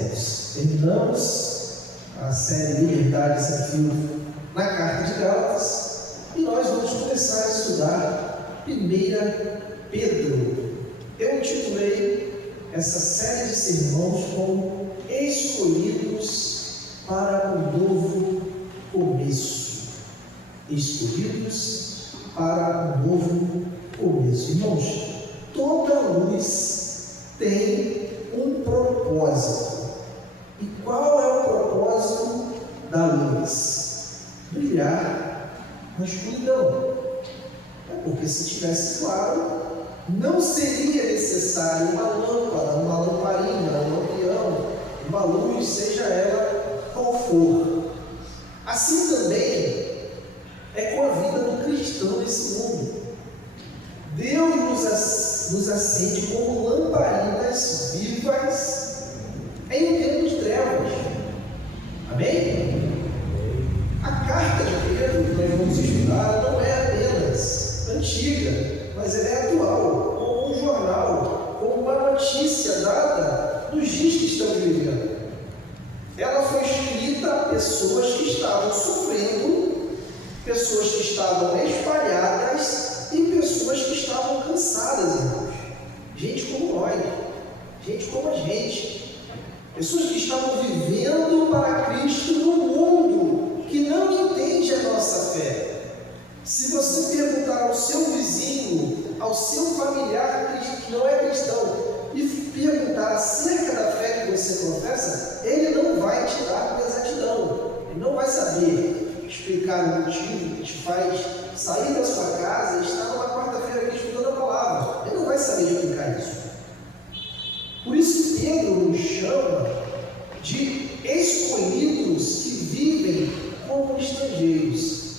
irmãos, terminamos a série Liberdade e Desafio na Carta de Gálatas e nós vamos começar a estudar 1 Pedro. Eu intitulei essa série de sermões como Escolhidos para um Novo Começo. Escolhidos para um novo começo. Irmãos, toda luz tem um propósito. E qual é o propósito da luz? Brilhar na escuridão. Porque se tivesse claro, não seria necessário uma lâmpada, uma lamparina, um lampião, uma luz, seja ela qual for. Assim também é com a vida do cristão nesse mundo. Deus nos acende como lamparinas vivas em um tempo de trevas. Amém? A carta de Pedro que nós vamos estudar não é apenas antiga, mas ela é atual, como um jornal, como uma notícia dada nos dias que estamos vivendo. Ela foi escrita a pessoas que estavam sofrendo, pessoas que estavam espalhadas e pessoas que estavam cansadas, irmãos. Gente como nós, gente como a gente. Pessoas que estavam vivendo para Cristo no mundo que não entende a nossa fé. Se você perguntar ao seu vizinho, ao seu familiar que não é cristão, e perguntar acerca da fé que você professa, ele não vai te dar exatidão. Ele não vai saber explicar o motivo que te faz sair da sua casa e estar numa quarta-feira aqui estudando a palavra. Ele não vai saber explicar isso. Por isso Pedro nos chama de escolhidos que vivem como estrangeiros.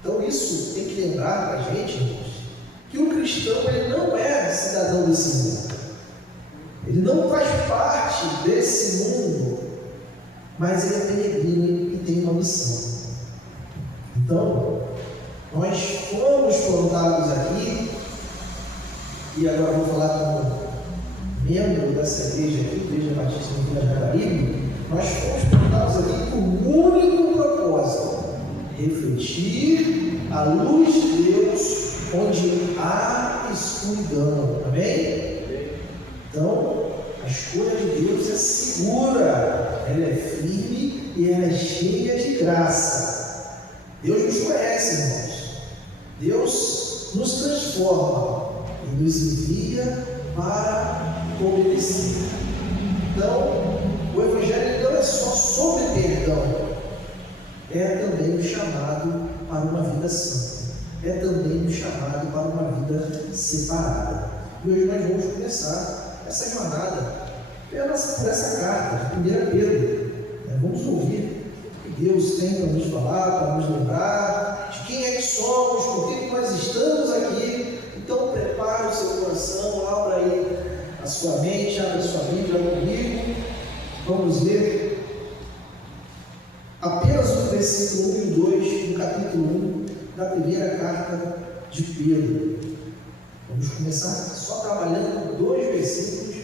Então isso tem que lembrar para a gente, irmãos, que o cristão ele não é cidadão desse mundo. Ele não faz parte desse mundo, mas ele é peregrino e tem uma missão. Então, nós fomos plantados aqui, e agora vou falar como membro dessa igreja aqui, Igreja Batista de Vila Jacareí, nós fomos plantados aqui com um único propósito: refletir a luz de Deus onde há escuridão. Amém? Então, a escolha de Deus é segura, ela é firme e ela é cheia de graça. Deus nos conhece, irmãos. Deus nos transforma e nos envia para obedecer. Então, o Evangelho não é só sobre perdão, é também o chamado para uma vida santa, é também o chamado para uma vida separada. E hoje nós vamos começar essa jornada por essa carta de 1 Pedro. Vamos ouvir o que Deus tem para nos falar, para nos lembrar de quem é que somos, por que nós estamos aqui. Então prepare o seu coração, abra aí a sua mente, abra a sua Bíblia comigo. Vamos ler apenas o versículo 1 e 2 do capítulo 1 da primeira carta de Pedro. Vamos começar só trabalhando 2 versículos,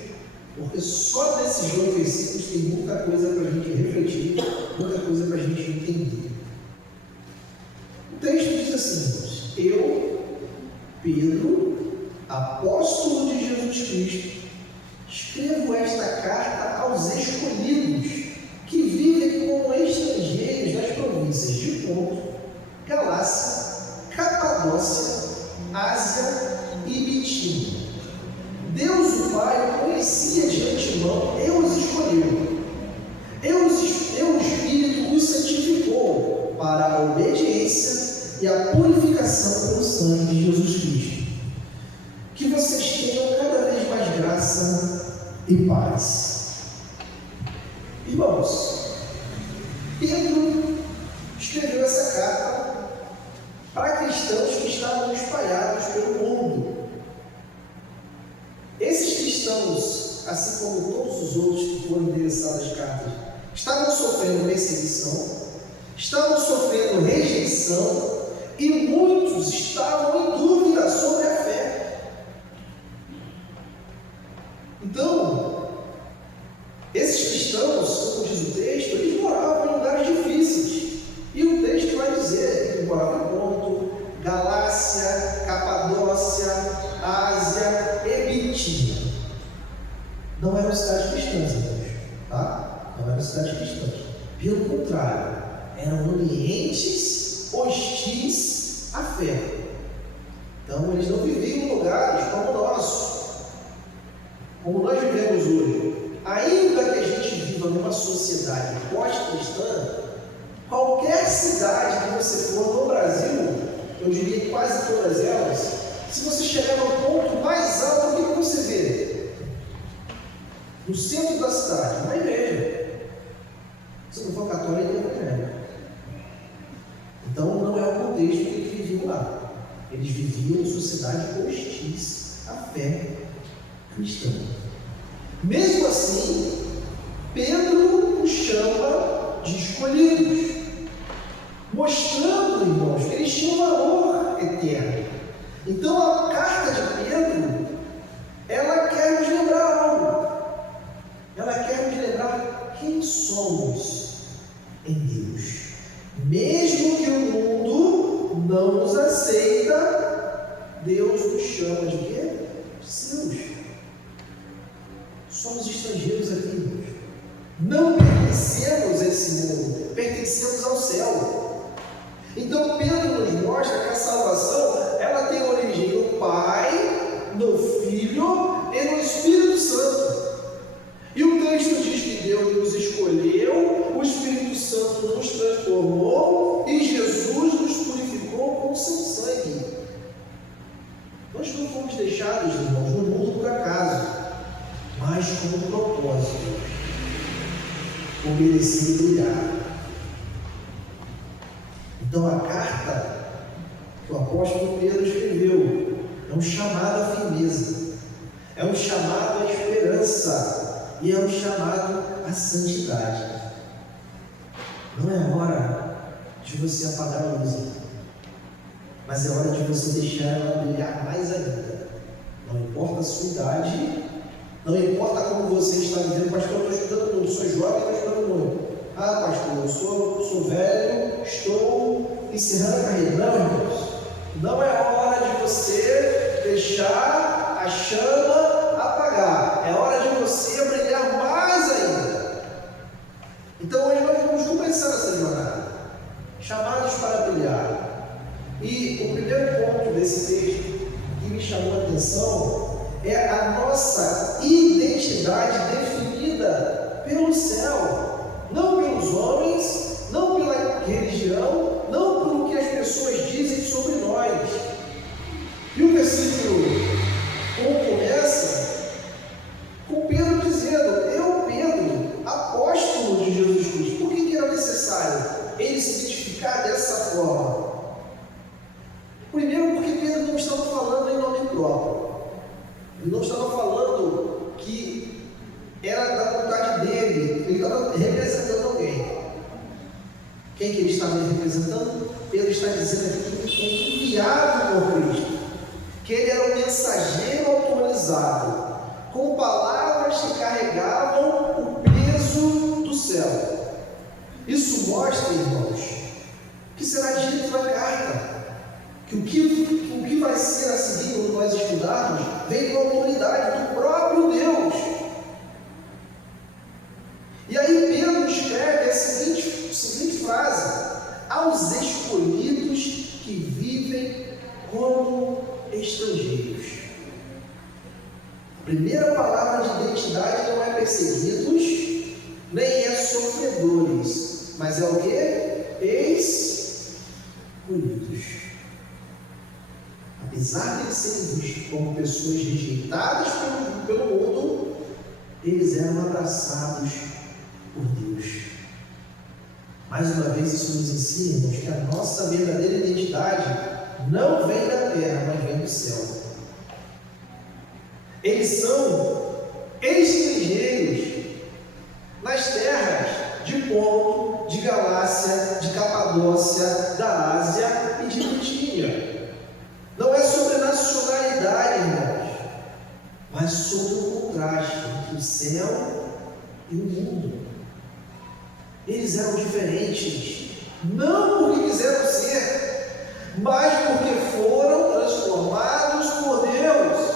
porque só nesses 2 versículos tem muita coisa para a gente refletir, muita coisa para a gente entender. O texto diz assim: eu, Pedro, apóstolo de Jesus Cristo, escrevo esta carta aos escolhidos que vivem como estrangeiros nas províncias de Ponto, Galácia, Capadócia, Ásia e Bitínia. Deus o Pai conhecia de antemão e os escolheu. O Espírito os santificou para a obediência e a purificação pelo sangue de Jesus Cristo. Que vocês tenham cada vez mais graça e paz. Irmãos, Pedro escreveu essa carta para cristãos que estavam espalhados pelo mundo. Esses cristãos, assim como todos os outros que foram endereçados às cartas, estavam sofrendo perseguição, estavam sofrendo rejeição e muitos estavam em dúvida sobre a fé. Então, Esses cristãos, como diz o texto, eles moravam em lugares difíceis. E o texto vai dizer que eles moravam em Ponto, Galácia, Capadócia, Ásia e Bitínia. Não eram cidades cristãs, irmãos, tá? Não eram cidades cristãs. Pelo contrário, eram ambientes hostis à fé. Então, eles não viviam em lugares como o nosso, como nós vivemos hoje. Ainda que a gente viva numa sociedade pós-cristã, qualquer cidade que você for no Brasil, eu diria que quase todas elas, se você chegar no ponto mais alto, o que você vê? No centro da cidade, uma igreja. Se não for católico, é evangélico. Então não é o contexto que eles viviam lá. Eles viviam em sociedade hostis à fé cristã. Mesmo assim, Pedro os chama de escolhidos, mostrando, irmãos, que eles tinham valor eterno. Então a carta de Pedro, ela quer nos lembrar algo. Ela quer nos lembrar quem somos em Deus. Mesmo que o mundo não nos aceita, Deus nos chama de quê? De seus. Somos estrangeiros aqui, irmãos. Não pertencemos a esse mundo, pertencemos ao céu. Então Pedro nos mostra que a salvação, ela tem origem no Pai, no Filho e no Espírito Santo. E o texto diz que Deus nos escolheu, o Espírito Santo nos transformou e Jesus nos purificou com o seu sangue. Nós não fomos deixados, irmãos, no mundo por acaso, mas com um propósito: obedecer e brilhar. Então a carta que o apóstolo Pedro escreveu é um chamado à firmeza, é um chamado à esperança e é um chamado à santidade. Não é hora de você apagar a luz, mas é hora de você deixar ela brilhar mais ainda. Não importa a sua idade, não importa como você está vivendo. Pastor, eu estou estudando muito, sou jovem, estou estudando muito. Ah, pastor, eu sou velho, estou encerrando a carreira. Não, irmãos, não é hora de você deixar a chama apagar. É hora de você brilhar mais ainda. Então hoje nós vamos começar essa jornada, chamados para brilhar. E o primeiro ponto desse texto que me chamou a atenção é a nossa identidade definida pelo céu, não pelos homens, não pela religião, não pelo que as pessoas dizem sobre nós. E o versículo 1 começa com Pedro dizendo: eu, Pedro, apóstolo de Jesus Cristo. Por que era necessário ele se identificar dessa forma? Primeiro, porque Pedro não estava falando em nome próprio. Ele não estava falando que era da vontade dele. Ele estava representando alguém. Quem que ele estava representando? Pedro está dizendo aqui que é enviado por Cristo, que ele era um mensageiro autorizado, com palavras que carregavam o peso do céu. Isso mostra, irmãos, que será dito na carta, que o que vai ser a seguir quando nós estudarmos vem com a autoridade do próprio Deus. E aí Pedro escreve a seguinte frase: aos escolhidos que vivem como estrangeiros. A primeira palavra de identidade não é perseguidos, nem é sofredores, mas é o que? Escolhidos. Apesar de eles serem vistos como pessoas rejeitadas pelo mundo, eles eram abraçados por Deus. Mais uma vez, isso nos ensina, irmãos, que a nossa verdadeira identidade não vem da terra, mas vem do céu. Eles são estrangeiros nas terras de Ponto, de Galácia, de Capadócia, da Ásia e de Bitínia. Não é sobre nacionalidade, irmãos, mas sobre o contraste entre o céu e o mundo. Eles eram diferentes, não porque quiseram ser, mas porque foram transformados por Deus.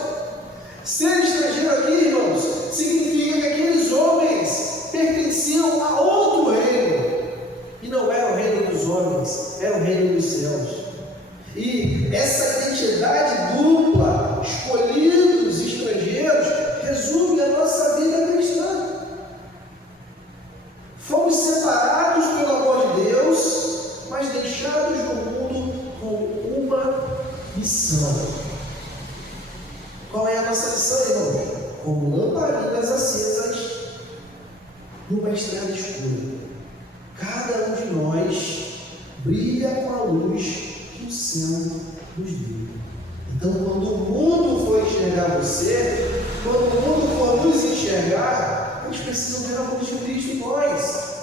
Ser estrangeiro aqui, irmãos, significa que aqueles homens pertenciam a outro reino, e não era o reino dos homens, era o reino dos céus. E essa identidade dupla, escolhidos estrangeiros, resume a nossa vida cristã. Fomos separados pelo amor de Deus, mas deixados no mundo com uma missão. Qual é a nossa missão, irmãos? Como lamparinas acesas numa estrada escura. Cada um de nós brilha com a luz que o céu nos deu. Então, quando o mundo for enxergar você, quando o mundo for nos enxergar, eles precisam ver a luz de Cristo em nós.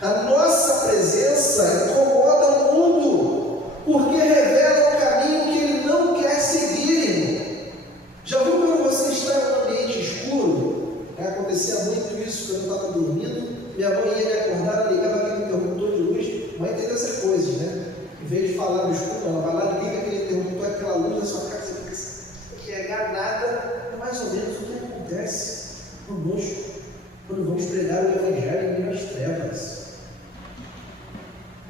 A nossa presença incomoda o mundo, porque revela um caminho que ele não quer seguir. Já viu quando você está em um ambiente escuro? Acontecia muito isso quando eu estava dormindo. Minha mãe ia me acordar, ela ligava aquele interruptor de luz. Mãe tem essas coisas, né? Em vez de falar no escuro, ela vai lá, liga aquele interruptor, aquela luz na sua casa, você fica sem enxergar nada. É mais ou menos o que acontece conosco quando vamos pregar o Evangelho em meio às trevas.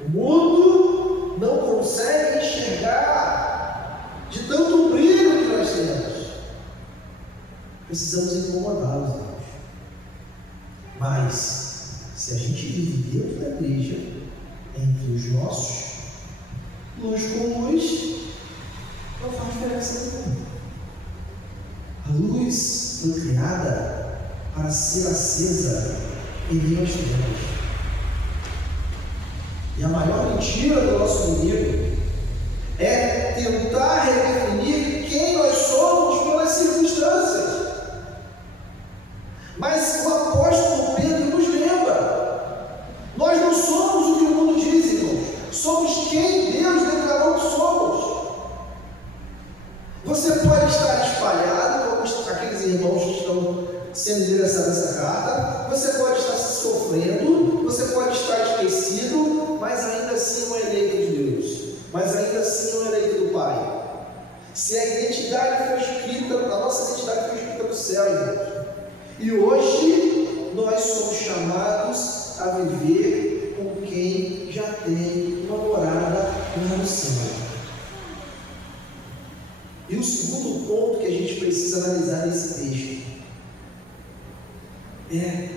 O mundo não consegue enxergar de tanto brilho que nós temos. Precisamos incomodá-los, Deus. Mas, se a gente vive dentro da igreja, entre os nossos, luz com luz, não faz diferença nenhuma. A luz foi criada para ser acesa em meio às trevas. E a maior mentira do nosso inimigo é tentar redefinir quem nós somos pelas circunstâncias. Mas o apóstolo Pedro nos lembra: nós não somos o que o mundo diz, irmãos. Somos quem Deus declarou que somos. Você pode estar espalhado, como aqueles irmãos que estão sendo endereçados nessa carta. Você pode estar sofrendo, você pode estar esquecido, mas ainda assim um eleito de Deus, mas ainda assim um eleito do Pai. Se a identidade foi escrita, a nossa identidade foi escrita no céu, irmãos. E hoje nós somos chamados a viver com quem já tem uma morada lá no céu. E o segundo ponto que a gente precisa analisar nesse texto é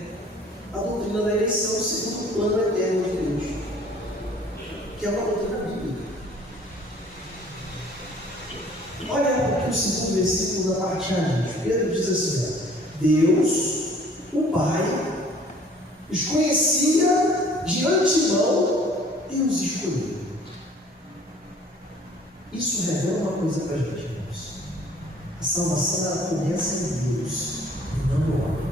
a doutrina da eleição, o segundo plano eterno de Deus, que é uma doutrina bíblica. Olha aqui o segundo versículo da parte A. Pedro diz assim: Deus, o Pai, os conhecia de antemão e os escolheu. Isso revela uma coisa para a gente, irmãos. A salvação ela começa em Deus e não no homem.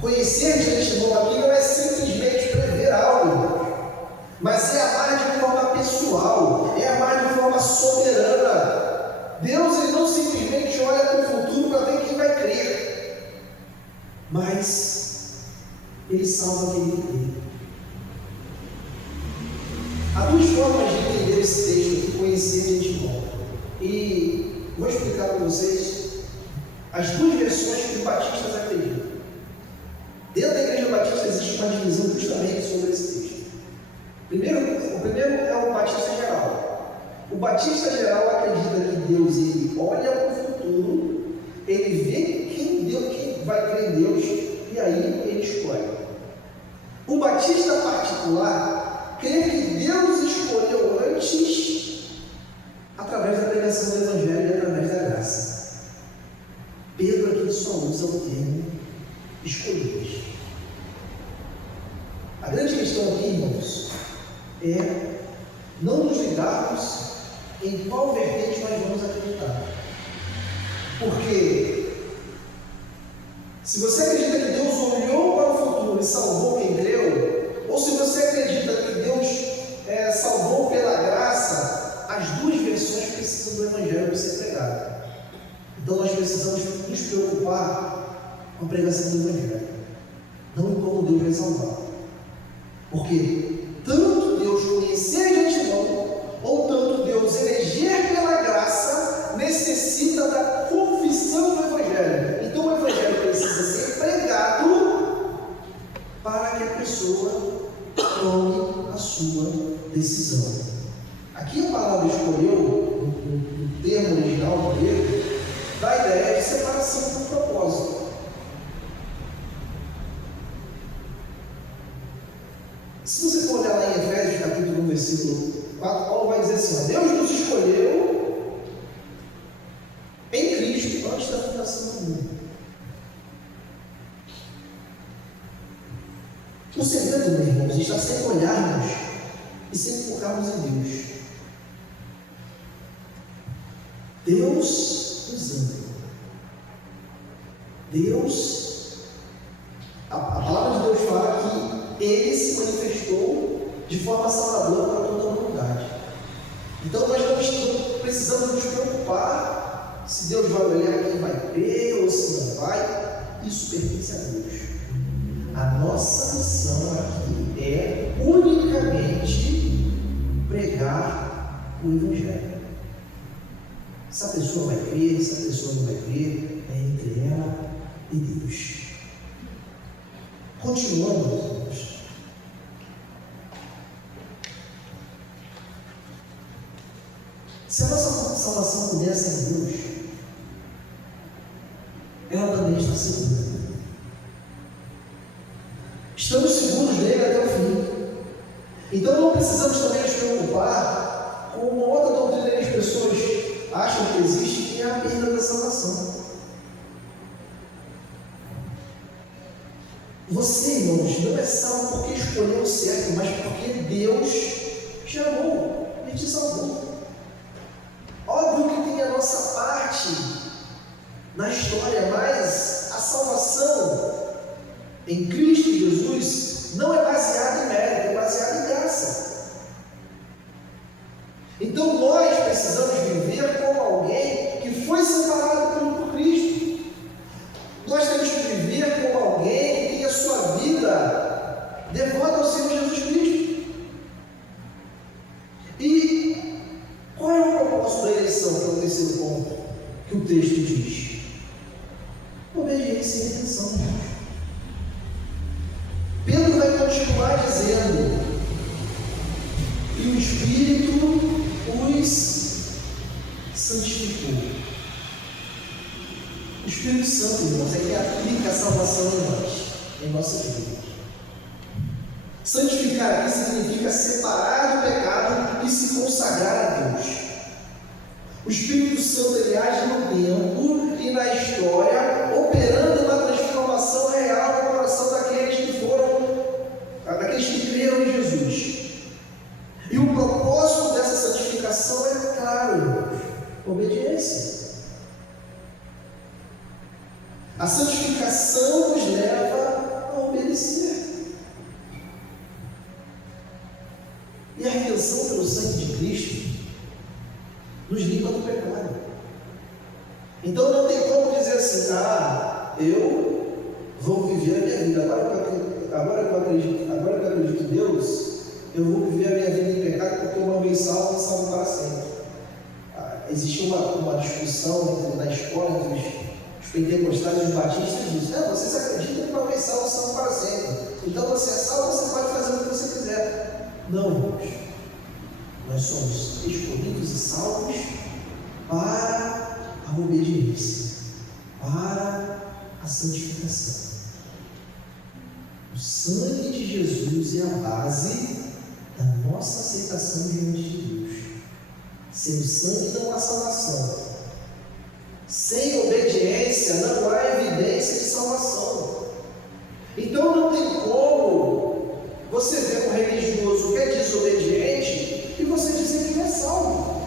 Conhecer de antemão aqui não é simplesmente prever algo, mas é amar de forma pessoal, é amar de forma soberana. Deus ele não simplesmente olha para o futuro para ver quem vai crer, mas Ele salva quem crê. Há duas formas de entender esse texto aqui, conhecer de antemão. E vou explicar para vocês as duas versões que os batistas acreditam. Dentro da igreja batista existe uma divisão justamente sobre esse texto. O primeiro é o batista geral. O batista geral acredita que Deus ele olha para o futuro, ele vê quem vai crer em Deus e aí ele escolhe. O batista particular crê que Deus escolheu antes através da pregação do Evangelho e através da graça. Pedro aqui só usa o termo escolhidos. A grande questão aqui, irmãos, é não nos ligarmos em qual vertente nós vamos acreditar. Porque se você acredita que Deus olhou para o futuro e salvou quem creu, ou se você acredita que Deus salvou pela graça, as duas versões precisam do Evangelho ser pregado. Então nós precisamos nos preocupar com a pregação do Evangelho, não em como Deus vai salvar. Porque tanto Deus conhecer de antemão, ou tanto Deus eleger pela graça, necessita da confissão do Evangelho. Então o Evangelho precisa ser pregado para que a pessoa tome a sua decisão. Aqui a palavra escolheu, no termo original grego, dá a ideia de separação com propósito. Se você for olhar lá em Efésios capítulo 1, versículo 4, Paulo vai dizer assim: Deus nos escolheu em Cristo antes da fundação do mundo. O segredo, meus irmãos, está sempre olharmos e sempre focarmos em Deus. Deus nos ama. A palavra de Deus fala que Ele se manifestou de forma salvadora para toda a humanidade. Então nós não precisamos nos preocupar se Deus vai olhar quem vai crer ou se não vai. Isso pertence a Deus. A nossa missão aqui é unicamente pregar o Evangelho. Se a pessoa vai crer, se a pessoa não vai crer, é entre ela e Deus. Continuando, irmãos. Se a nossa salvação começa em Deus, ela também está segura. Estamos seguros dele até o fim. Então não precisamos também nos preocupar com uma outra doutrina que as pessoas acham que existe, que é a perda da salvação. Você, irmãos, não é salvo porque escolheu o certo, mas porque Deus chamou e te salvou. Óbvio que tem a nossa parte na história, mas a salvação em Cristo Jesus não é baseada em mérito, é baseada em graça. Então nós precisamos viver como alguém que foi separado por Cristo. Nós temos que viver como alguém que tem a sua vida devota ao Senhor Jesus Cristo. E qual é o propósito da eleição, que é o terceiro ponto que o texto diz? Obediência e redenção. Pedro vai continuar dizendo: e o Espírito os santificou. O Espírito Santo, irmãos, é que aplica a salvação em nós, em nossas vidas. Santificar aqui significa separar do pecado e se consagrar a Deus. O Espírito Santo, ele age no tempo e na história, operando uma transformação real no coração daqueles que creram em Jesus. E o propósito dessa santificação é claro: obediência. A santificação nos leva a obedecer. E a redenção pelo sangue de Cristo nos limpa do pecado. Então não tem como dizer assim: eu vou viver a minha vida. Agora que eu acredito em Deus, eu vou viver a minha vida em pecado, porque uma vez salvo para sempre. Existe uma discussão na escola entre os pentecostais e os batistas disso. Vocês acreditam que uma vez salvo para sempre. Então você é salvo, você pode fazer o que você quiser. Não, irmãos. Nós somos escolhidos e salvos para a obediência, para a santificação. O sangue de Jesus é a base da nossa aceitação diante de Deus. Sem o sangue não há salvação. Sem obediência não há evidência de salvação. Então não tem como você ver um religioso que é desobediente e você dizer que ele é salvo.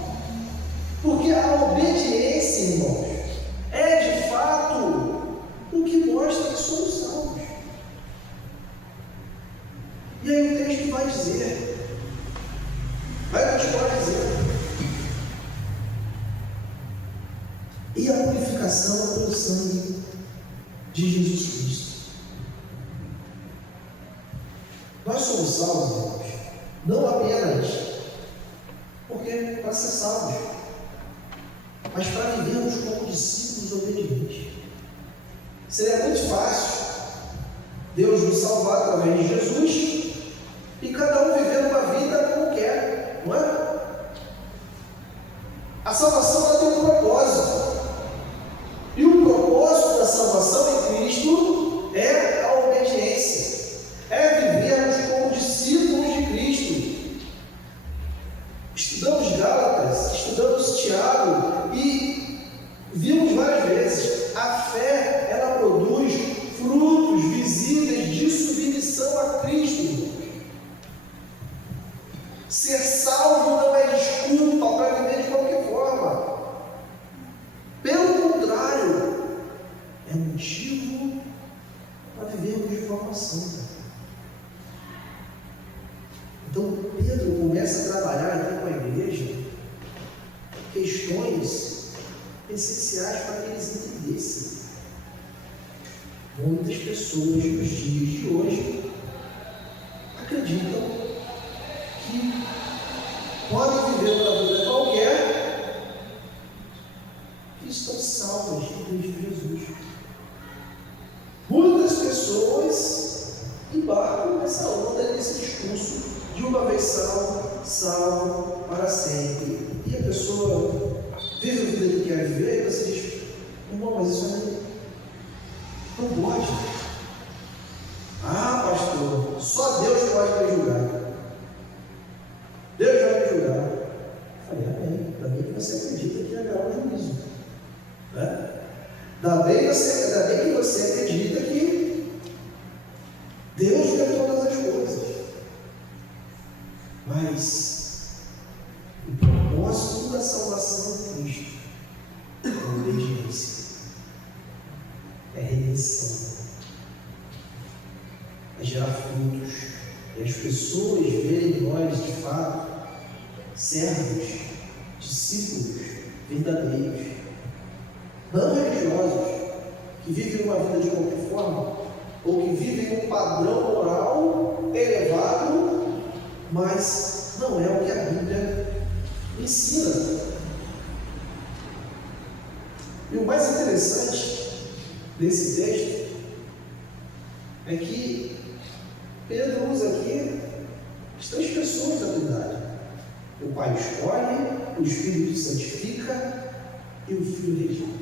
Porque a obediência, irmãos, é de fato o que mostra que somos salvos. E aí o texto vai continuar dizendo: e a purificação justificação pelo sangue de Jesus Cristo. Nós somos salvos, irmãos, não apenas porque para ser salvos, mas para vivermos como discípulos obedientes. Seria muito fácil Deus nos salvar através de Jesus e cada um vivendo uma vida como quer, não é? A salvação ela tem um propósito, e o propósito da salvação em Cristo é a obediência, é vivermos como discípulos de Cristo. Estudamos Gálatas, estudamos Tiago e vimos várias vezes, a fé ela produz frutos visíveis de submissão a Cristo. Ser salvo não é desculpa para viver de qualquer forma. Pelo contrário, é motivo para vivermos de forma santa. Então Pedro começa a trabalhar aqui com a igreja questões essenciais para que eles entendessem. Muitas pessoas nos dias de hoje acreditam que podem viver uma vida qualquer que estão salvas em Cristo Jesus. Muitas pessoas embarcam nessa onda, nesse discurso de uma vez salvo, salvo para sempre. E a pessoa vive a vida que quer viver e você diz, irmão, mas isso não pode. Ah, pastor, só Deus pode me julgar. Deus vai me julgar. Eu falei, amém. Ainda bem que você acredita que haverá um juízo. Né? Ainda bem que você acredita que Deus vê todas as coisas. Mas o propósito da salvação em Cristo é obediência, é redenção, é gerar frutos, e as pessoas verem nós de fato servos, discípulos verdadeiros, não religiosos, que vivem uma vida de qualquer forma, ou que vivem um padrão moral elevado, mas não é o que a Bíblia ensina. E o mais interessante desse texto é que Pedro usa aqui as três pessoas da Trindade. O Pai escolhe, o Espírito santifica e o Filho redime.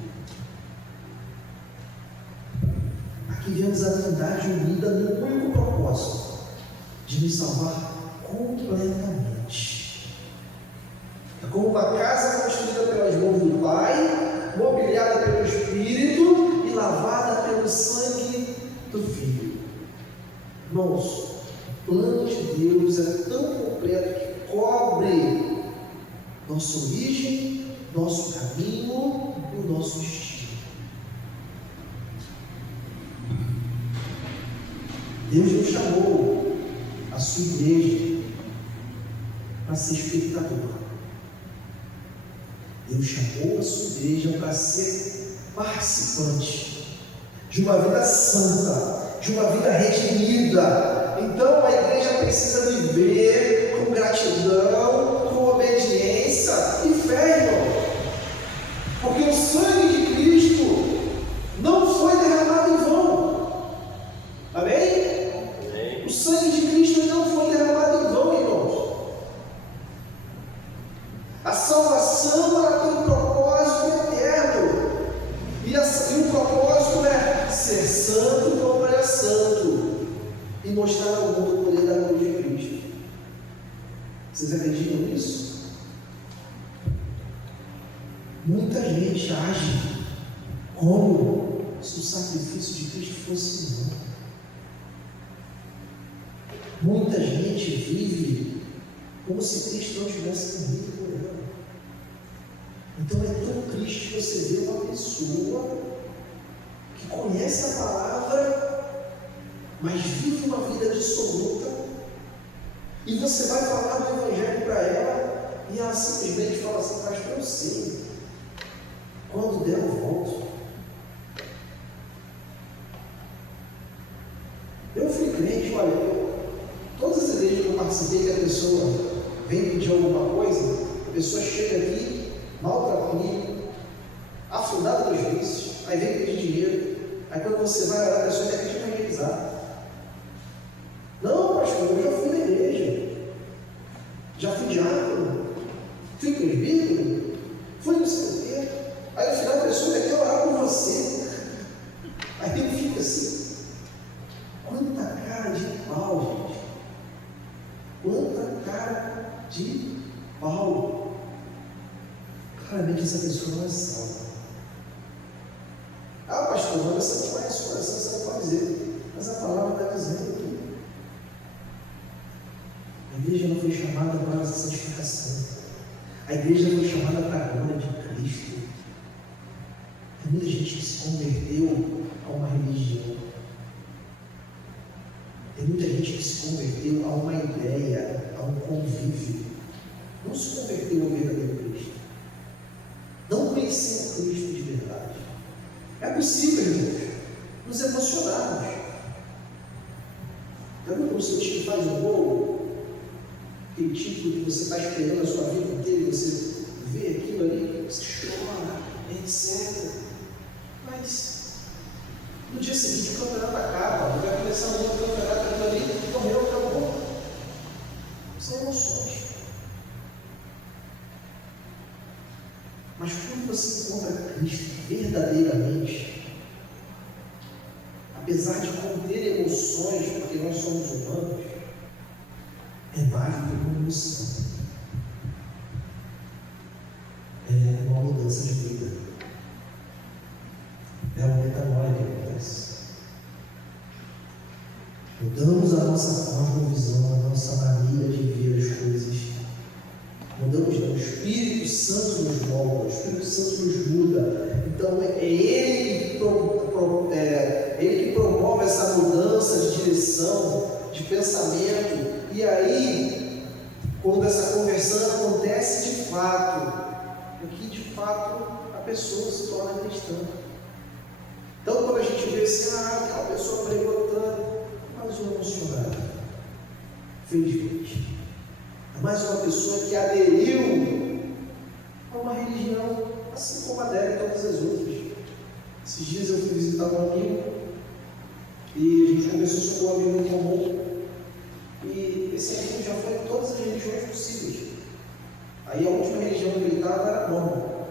Aqui vemos a Trindade unida no único propósito de nos salvar completamente. É como uma casa construída pelas mãos do Pai, mobiliada pelo Espírito e lavada pelo sangue do Filho. Irmãos, o plano de Deus é tão completo que cobre nossa origem, nosso caminho e o nosso destino. Deus nos chamou a sua igreja para ser espectador. Deus chamou a sua igreja para ser participante de uma vida santa, de uma vida redimida. Então a igreja precisa viver com gratidão, com obediência e fé, irmão. Porque o sangue de Cristo não foi derramado em vão. Amém? Amém. O sangue de Cristo não foi derramado em vão, irmãos. A salvação ela tem um propósito eterno. E o propósito é ser santo como ele é santo. E mostrar ao mundo o poder da cruz de Cristo. Vocês acreditam nisso? Muita gente age como se o sacrifício de Cristo fosse não. Muita gente vive como se Cristo não tivesse morrido por ela. Então é tão triste você ver uma pessoa que conhece a palavra, mas vive uma vida dissoluta, e você vai falar do Evangelho para ela, e ela simplesmente fala assim, pastor, eu sei, quando der eu volto. Eu fui crente, olha, todas as igrejas que eu participei, que a pessoa vem pedir alguma coisa, a pessoa chega aqui, maltrapilha, afundada nos vícios, aí vem pedir dinheiro, aí quando você vai orar, a pessoa quer te evangelizar. Não, pastor, eu já fui na igreja, já fui diácono, fui presbítero, fui não sei o quê. Aí no final a pessoa quer orar por você. Aí ele fica assim, quanta cara de pau, gente. Quanta cara de pau. Claramente essa pessoa não é salva. Ah, pastor, mas você não conhece o coração, você não pode dizer. Mas a palavra está dizendo aqui. A igreja não foi chamada para a santificação. A igreja foi chamada para a glória de Cristo. Tem muita gente que se converteu a uma religião. Tem muita gente que se converteu a uma ideia, a um convívio. Não se converteu ao verdadeiro Cristo. Não conheceu Cristo de verdade. É possível, irmãos, nos emocionarmos. Sabe quando o seu time faz um gol? Aquele título que você está esperando a sua vida inteira, e você vê aquilo ali, você chora, etc. Mas no dia seguinte o campeonato acaba, vai começar um outro campeonato, aquilo ali, morreu, acabou. São emoções. Mas quando você encontra Cristo verdadeiramente, apesar de conter emoções, porque nós somos humanos, é mais do que uma emoção. É uma mudança de vida. É uma metanoia que acontece. Mudamos a nossa cosmovisão, a nossa maneira de ver as coisas. Mudamos, não. O Espírito Santo nos molda, o Espírito Santo nos muda. Então é Ele que promove essa mudança de direção, de pensamento. E aí, quando essa conversão acontece de fato, é que de fato a pessoa se torna cristã. Então, quando a gente vê assim, aquela pessoa pregou tanto, mais um emocionado, felizmente. É mais uma pessoa que aderiu a uma religião, assim como adere a todas as outras. Esses dias eu fui visitar um amigo e a gente conversou sobre um amigo em comum. E esse amigo já foi em todas as religiões possíveis. Aí a última religião que ele estava era mormon.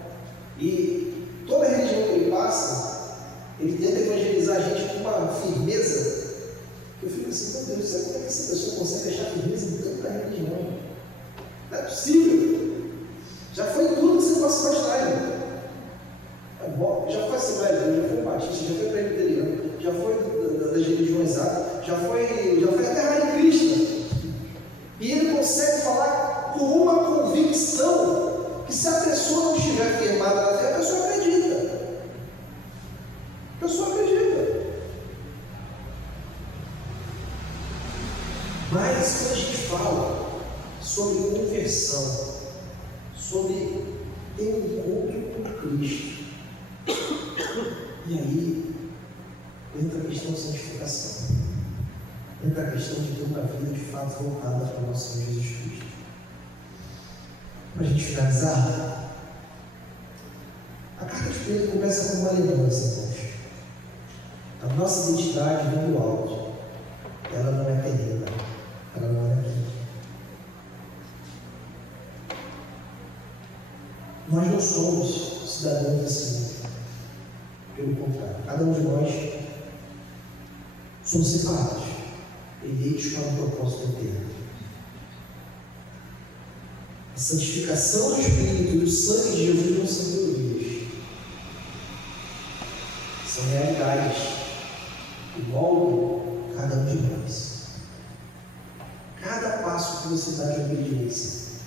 E toda religião que ele passa, ele tenta evangelizar a gente com uma firmeza. Eu fico assim, meu Deus do céu, como é que essa pessoa consegue achar firmeza em tanta religião? Não é possível. Já foi em tudo que você possa gostar, irmão. Já foi Assembleia de Deus, já foi Batista, já foi Presbiteriano, já foi das religiões árabes, já foi até a Hare Krishna. E ele consegue falar com uma convicção que, se a pessoa não estiver firmada na fé, a pessoa acredita. A pessoa acredita. Mas quando a gente fala sobre conversão, sobre ter um encontro com Cristo, e aí entra a questão de santificação, entra a questão de ter uma vida de fato voltada para o nosso Senhor Jesus Cristo. Para a gente finalizar, a carta de Pedro começa com uma lembrança, irmãos. A nossa identidade vem do alto, ela não é terrena, ela não é aqui. Nós não somos cidadãos desse mundo. Pelo contrário, cada um de nós somos separados, eleitos para um propósito eterno. A santificação do Espírito e o sangue de Jesus não são teorias, são realidades que moldam cada um de nós. Cada passo que você dá de obediência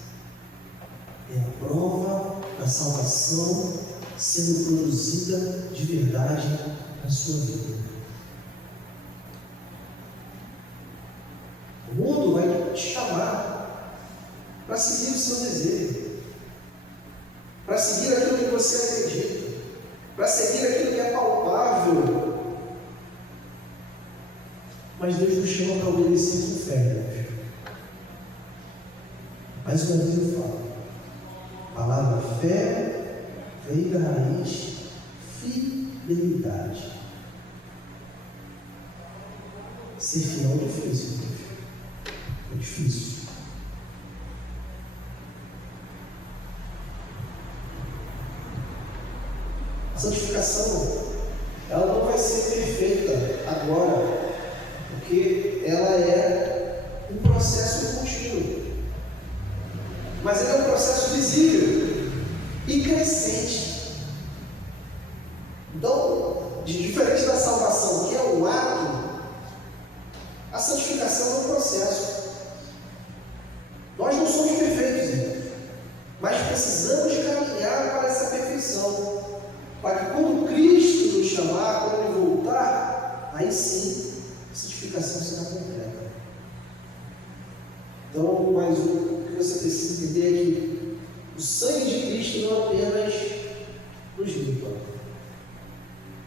é a prova da salvação sendo produzida de verdade na sua vida. O mundo vai te chamar para seguir o seu desejo, para seguir aquilo que você acredita, para seguir aquilo que é palpável. Mas Deus nos chama para obedecer com fé, irmãos. Mais uma vez eu falo. A palavra fé vem da raiz fidelidade. Ser fiel é difícil, irmãos. É difícil. A santificação, ela não vai ser perfeita agora, porque ela é um processo contínuo, mas ela é um processo visível e crescente. Então, diferente da salvação, que é um ato, a santificação é um processo. Nós não somos perfeitos, irmãos, mas precisamos caminhar para essa perfeição, para que quando Cristo nos chamar, quando Ele voltar, aí sim a santificação será completa. Então, mas o que você precisa entender é que o sangue de Cristo não apenas nos limpa,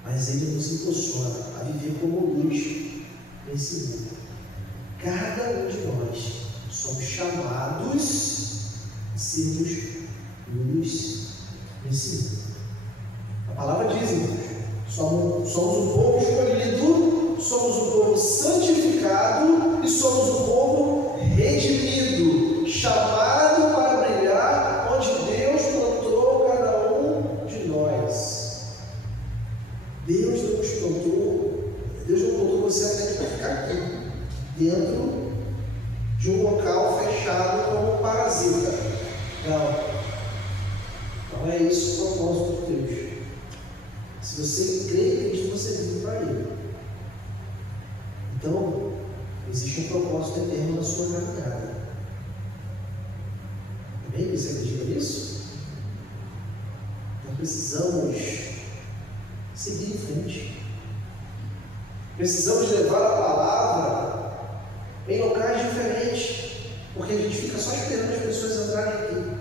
mas Ele nos impulsiona a viver como luz nesse mundo. Cada um de nós somos chamados a sermos luz nesse mundo. A palavra diz, irmãos, somos um povo escolhido, somos um povo santificado e somos um povo redimido, chamado para brilhar onde Deus plantou cada um de nós. Deus não plantou você até para ficar aqui, dentro de um local fechado como um parasita. Não é isso o propósito de Deus. Se você crê em Cristo, você vive para Ele. Então, existe um propósito eterno na sua caminhada. Amém? Você acredita nisso? Então, precisamos seguir em frente. Precisamos levar a palavra em locais diferentes, porque a gente fica só esperando as pessoas entrarem aqui.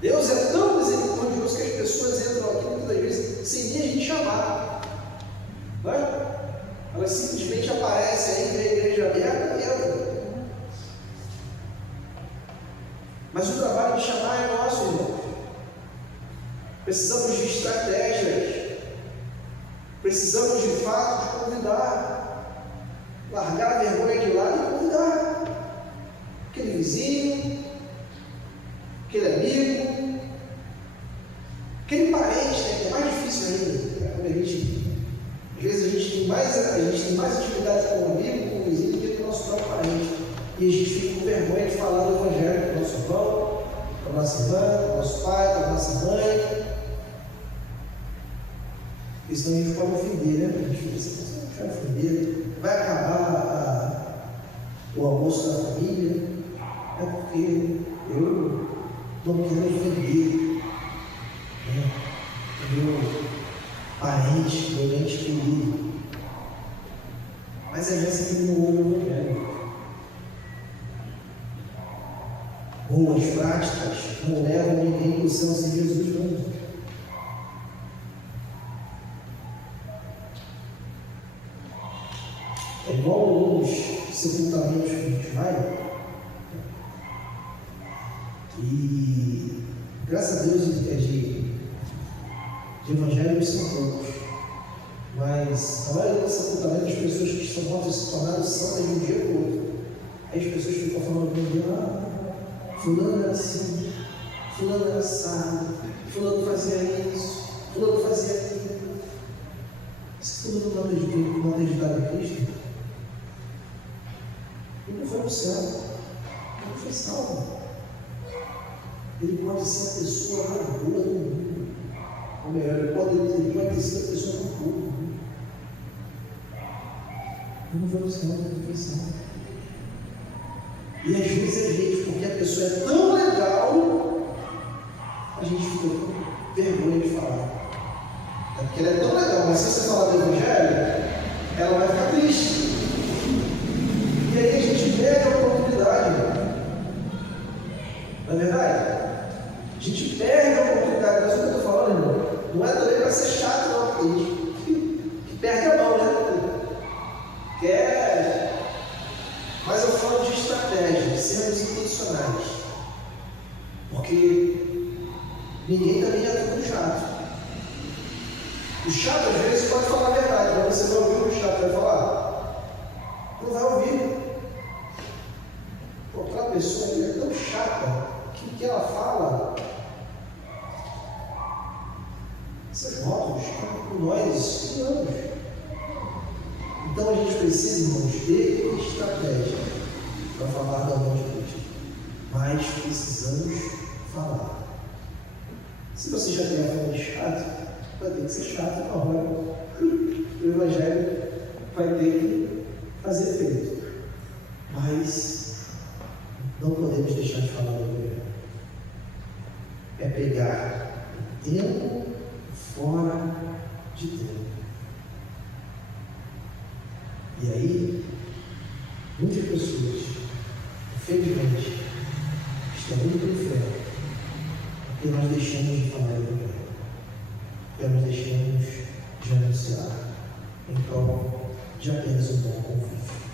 Deus é tão misericordioso que as pessoas entram aqui muitas vezes sem nem a gente chamar. Não é? Elas simplesmente aparecem aí, vê a igreja aberta e entram. Mas o trabalho de chamar é nosso, irmão. Precisamos de estratégias. Precisamos de fato de convidar. Largar a vergonha de lado e convidar. Aquele vizinho, aquele amigo, aquele parente, né, que é mais difícil ainda. Às vezes a gente tem mais intimidade com o amigo, com o vizinho, do que com o nosso próprio parente. E a gente fica com vergonha de falar do Evangelho com o nosso irmão, com a nossa irmã, com o nosso pai, com a nossa mãe. Porque senão a gente pode ofender, né? A gente fica assim, não vai ofender, vai acabar o almoço da família. É porque eu não quero ofender, né? Meu parente, meu ente querido. Mas é essa que não ouve o Evangelho. Boas práticas não levam ninguém para o céu sem Jesus, não. É igual os sepultamentos que a gente vai. E graças a Deus de evangelhos são poucos, mas a maioria dos sepultamentos, as pessoas que estão mortas se tornaram santas de um dia para o outro. Aí as pessoas ficam falando, fulano era assim, fulano era assado, fulano fazia isso, fulano fazia aquilo. Se fulano não acreditava em Cristo, ele não foi para o céu, ele não foi salvo. Ele pode ser a pessoa mais boa do mundo. Ou melhor, ele pode ter sido a pessoa mais boa do mundo. Ele não foi para o céu, ele não foi salvo. E às vezes a gente, porque a pessoa é tão legal, a gente fica com vergonha de falar. É porque ela é tão legal, mas se você falar do Evangelho, ela vai ficar triste. E aí a gente perde a oportunidade. Não é verdade? A gente perde a oportunidade. Mas o que eu estou falando, irmão, não é também para ser chato, não. Porque a gente que perde a mão, né? O chato, às vezes, pode falar a verdade, mas você vai ouvir o que o chato vai falar? Não vai ouvir. Aquela pessoa é tão chata que o que ela fala, esses rótulos, nós criamos. Então a gente precisa, irmãos, ter estratégia para falar do amor de Cristo. Mas precisamos falar. Se você já tem a fama de chato, vai ter que ser chato na hora. O Evangelho vai ter que fazer efeito. Mas não podemos deixar de falar do Evangelho. É pegar tempo fora de tempo. E aí, muitas pessoas, infelizmente, estão indo para o inferno porque nós deixamos de falar do Evangelho, porque nós deixamos de anunciar em prol de apenas um bom convívio.